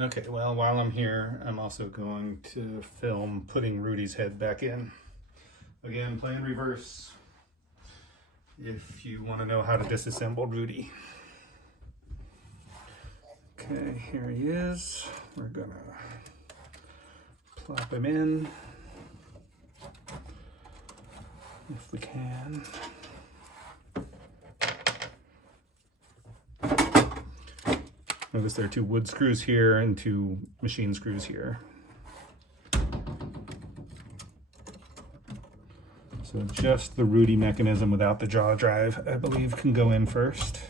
Okay, well, while I'm here, I'm also going to film putting Rudy's head back in. Again, play in reverse if you want to know how to disassemble Rudy. Okay, here he is. We're gonna plop him in if we can. Notice there are 2 wood screws here and 2 machine screws here. So just the Rudy mechanism without the jaw drive, I believe, can go in first.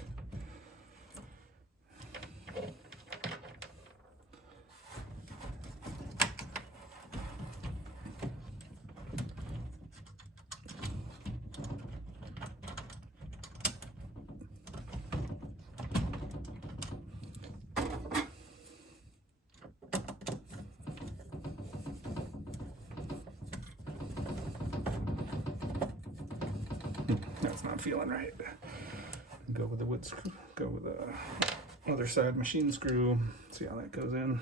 That's not feeling right. Go with the wood screw, go with the other side machine screw, see how that goes in.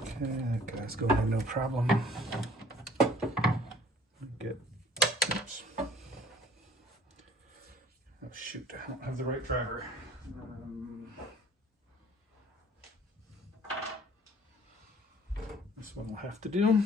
Okay, that guy's going in no problem. Oops. Oh shoot, I don't have the right driver. This one will have to do.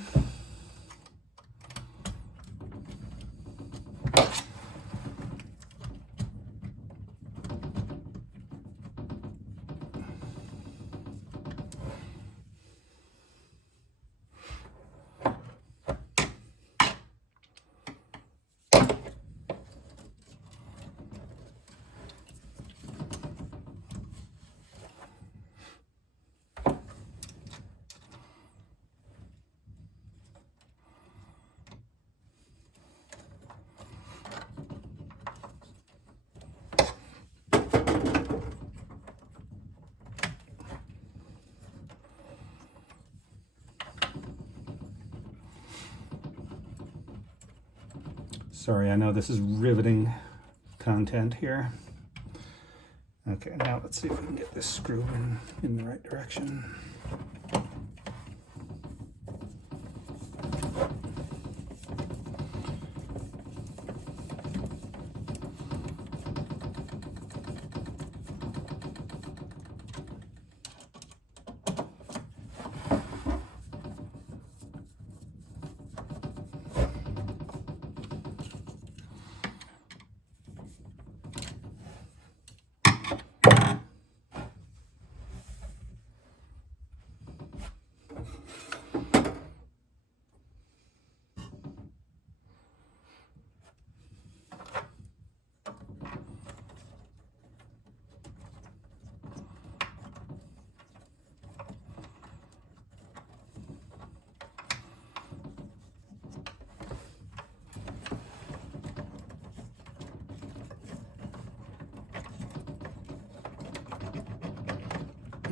Sorry, I know this is riveting content here. Okay, now let's see if we can get this screw in the right direction.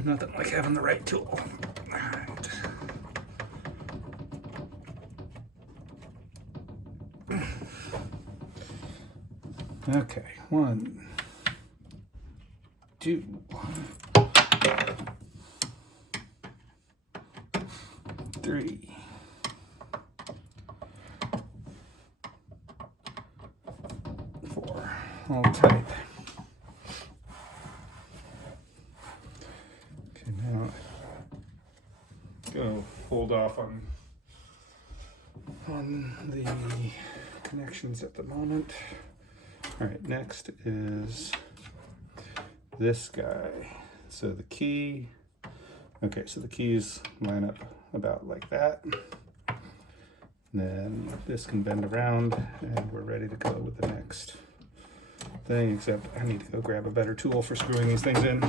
Nothing like having the right tool. All right. Okay, 1, 2, 3, 4. All tight. Okay, now go hold off on the connections at the moment. All right, next is this guy. So the key, okay, so the keys line up about like that. Then this can bend around and we're ready to go with the next thing, except I need to go grab a better tool for screwing these things in.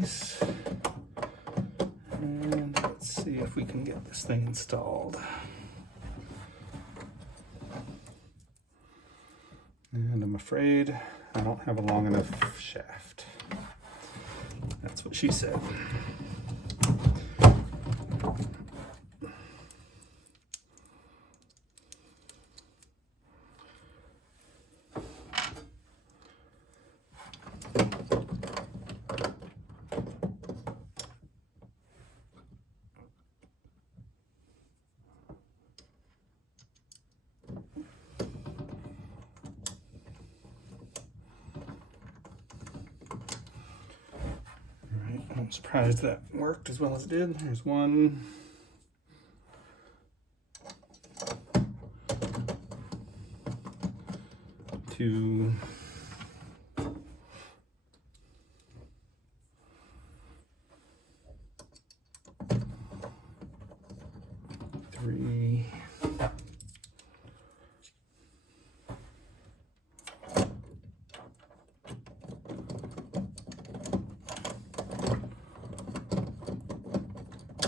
these. And let's see if we can get this thing installed. And I'm afraid I don't have a long enough shaft. That's what she said. I'm surprised that worked as well as it did. There's one. Two. Three.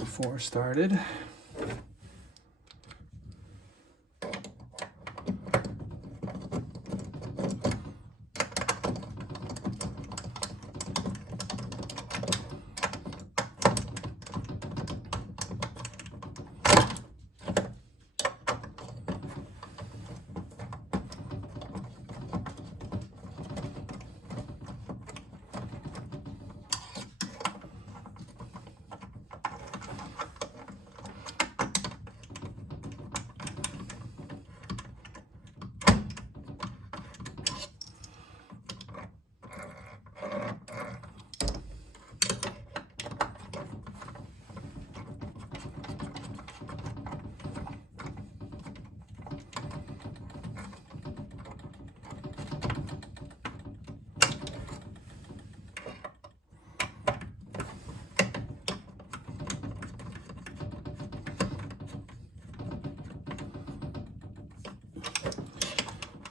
4 started.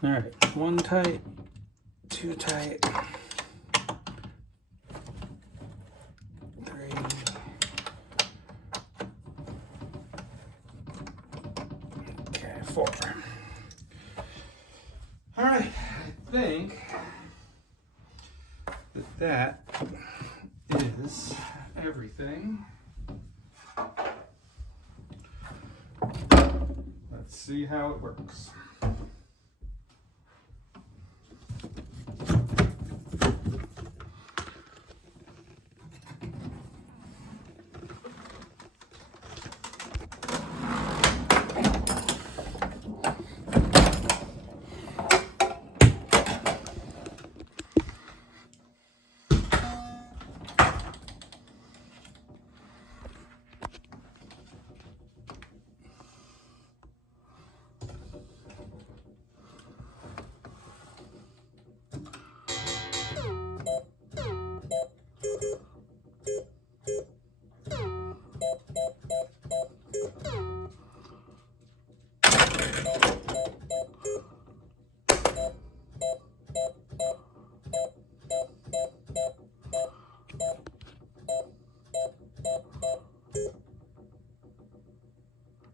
All right, 1 tight, 2 tight, 3, 4. All right, I think that is everything. Let's see how it works.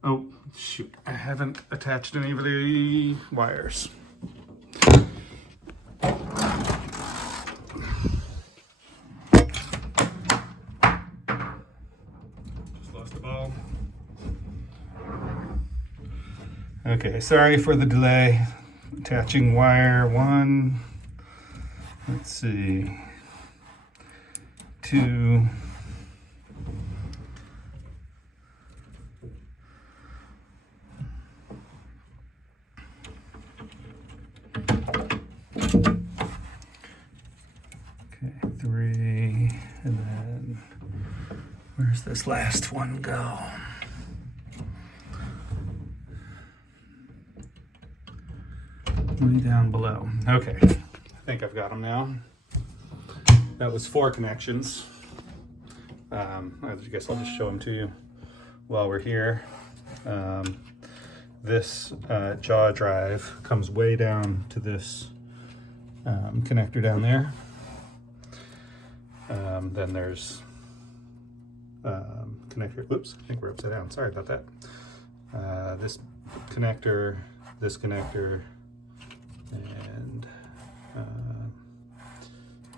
Oh, shoot, I haven't attached any of the wires. Just lost the ball. Okay, sorry for the delay. Attaching wire 1, let's see, 2, okay, 3, and then where's this last one go? Way down below. Okay, I think I've got them now. That was 4 connections. I guess I'll just show them to you while we're here. This jaw drive comes way down to this connector down there. Then there's connector. Oops, I think we're upside down. Sorry about that. This connector, and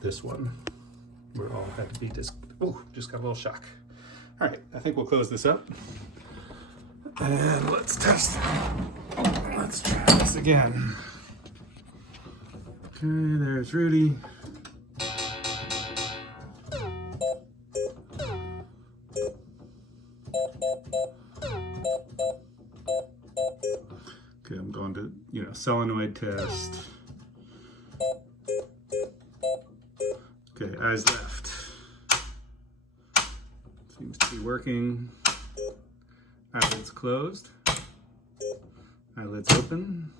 this one. We're all had to be oh, just got a little shock. All right, I think we'll close this up. And let's test. Let's try this again. Okay, there's Rudy. Okay, I'm going to, solenoid test. Okay, eyes left. Seems to be working. Eyelids closed. Eyelids open.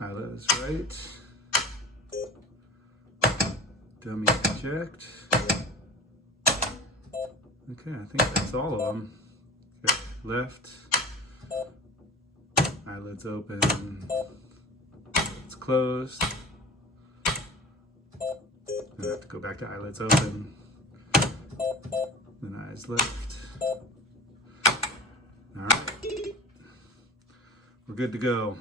Eyelids right. Dummy checked. Okay, I think that's all of them. Okay, left. Eyelids open. It's closed. I have to go back to eyelids open. Then eyes left. All right. We're good to go.